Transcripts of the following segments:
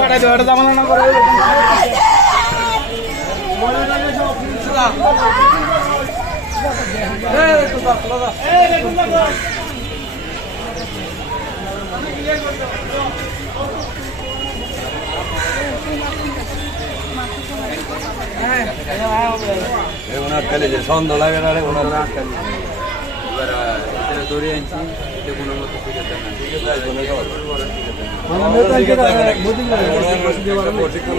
পাঠাই দেবো এটা জামানা না করে ওনার কালে যে ছন্দ লাগে ওনার কালে ধরে আনছি এটা কোনো মতো ঠিক আছে না ঠিক আছে প্রশিক্ষণ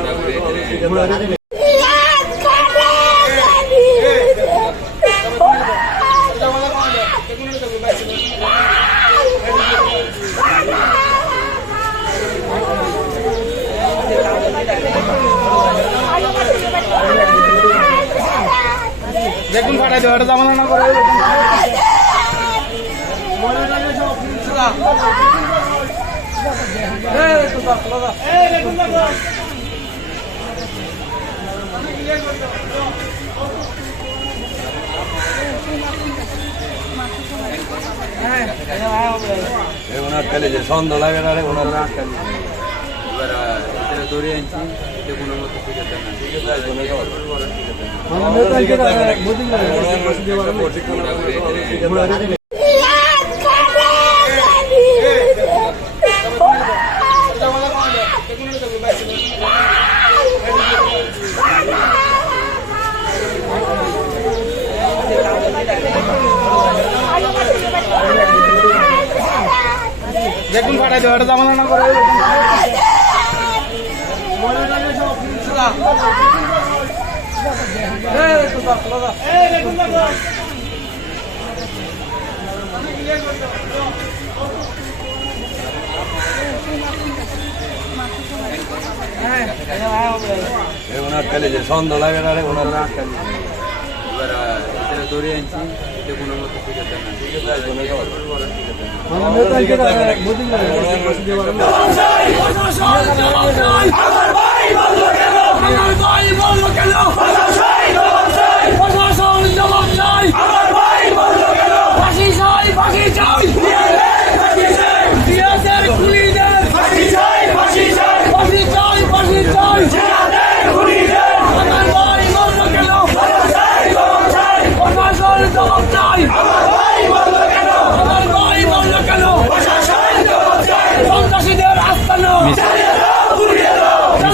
দেখুন দেবো এটা জামানা না করে ওনার কালে যে ছন্দ লাগে না রে ওনার রাগ কালে এবার এটা আনছি কোনো মতো ঠিক আছে দেখুন পাঠাই দেবো, এটা না করে ওনার কালে যে ছন্দ লাগে ওনার কালে এবার এটা আনছি। আমার ভাই বলল কেন?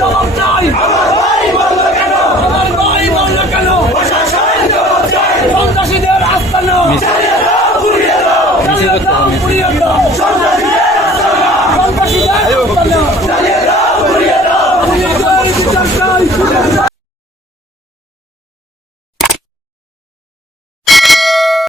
জবাব চাই। আমার বাড়ি